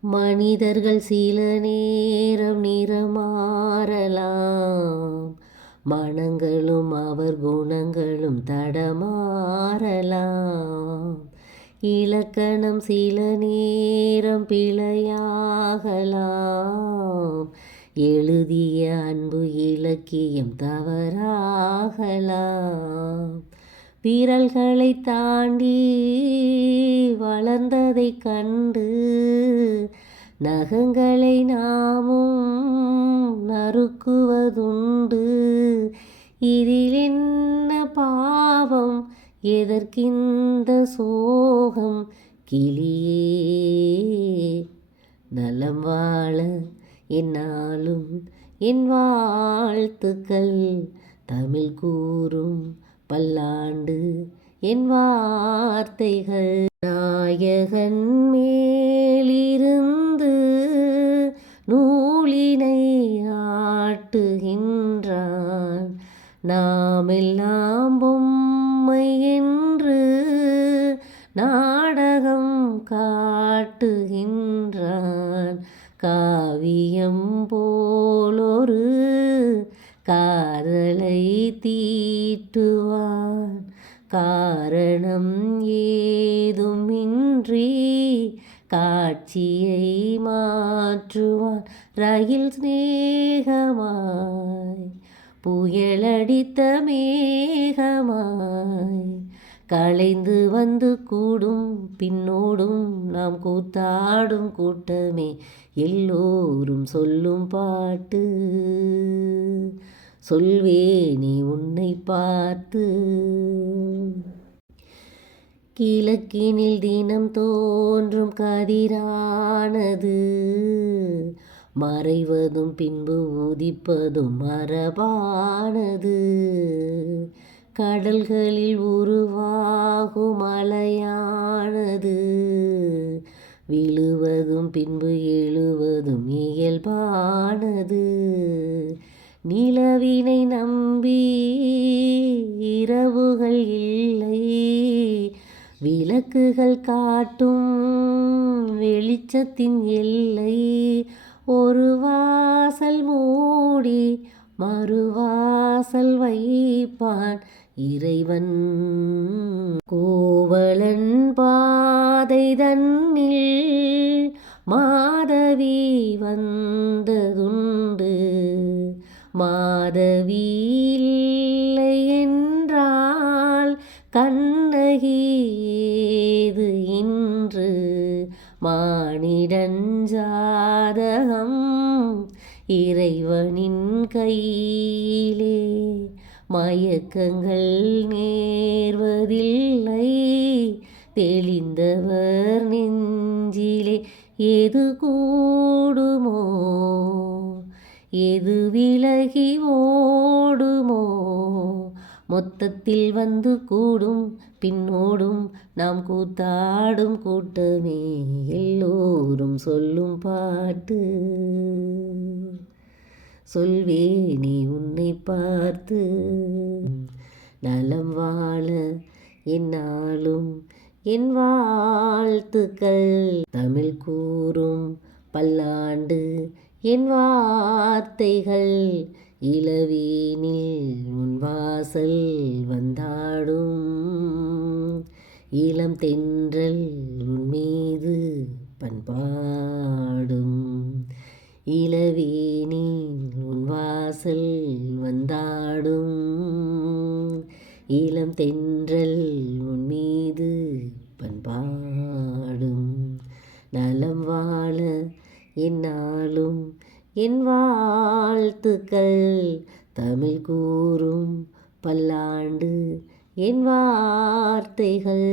மனிதர்கள் சில நேரம் நிறமாறலாம். மனங்களும் அவர் குணங்களும் தடமாறலாம். இலக்கணம் சில நேரம் பிழையாகலாம். எழுதிய அன்பு இலக்கியம் தவறாகலாம். வீரல்களை தாண்டி வளர்ந்ததை கண்டு நகங்களை நாமும் நறுக்குவதுண்டு. இதில் என்ன பாவம்? எதற்கிந்த சோகம்? கிளியே நலம் வாழ என்னாலும் என் வாழ்த்துக்கள். தமிழ் கூறும் பல்லாண்டு என் வார்த்தைகள் நாயகன் மேலிருந்து நூலினை ஆட்டுகின்றான். நாமெல்லாம் பொம்மை என்று நாடகம் காட்டுகின்றான். காவியம் போ காதலை தீட்டுவான். காரணம் ஏதுமின்றி காட்சியை மாற்றுவான். ரயில் சிநேகமாய் புயலடித்த மேகமாய் களைந்து வந்து கூடும் பின்னோடும் நாம் கூத்தாடும் கூட்டமே எல்லோரும் சொல்லும் பாட்டு. சொல்வேனே உன்னை பார்த்து. கிழக்கினில் தினம் தோன்றும் கதிரானது. மறைவதும் பின்பு உதிப்பதும் மரபானது. கடல்களில் உருவாகும் அலையானது விழுவதும் பின்பு எழுவதும் இயல்பானது. நிலவினை நம்பி இரவுகள் இல்லை. விளக்குகள் காட்டும் வெளிச்சத்தின் எல்லை. ஒரு வாசல் மூடி மறுவாசல் வைப்பான் இறைவன். கோவலன் பாதைதன் மாதவி இல்லை என்றால் கண்ணகி ஏது இன்று? மானிடன் ஜாதகம் இறைவனின் கையிலே. மயக்கங்கள் நேர்வதில்லை. தெளிந்தவர் நெஞ்சிலே. எது கூடுமோ எது விலகி ஓடுமோ? மொத்தத்தில் வந்து கூடும் பின்னோடும் நாம் கூத்தாடும் கூட்டமே எல்லோரும் சொல்லும் பாட்டு. சொல்வேனே உன்னை பார்த்து. நலம் வாழ என்னாலும் என் வாழ்த்துக்கள். தமிழ் கூறும் பல்லாண்டு என் வார்த்தைகள் இளவேனில் உன் வாசல் வந்தாடும். இளம் தென்றல் உன் மீது பண்பாடும். இளவேனில் உன் வாசல் வந்தாடும். இளம் தென்றல் உன் மீது பண்பாடும். நலம் வாழ என்னாலும் என் வாழ்த்துக்கள். தமிழ் கூறும் பல்லாண்டு என் வார்த்தைகள்.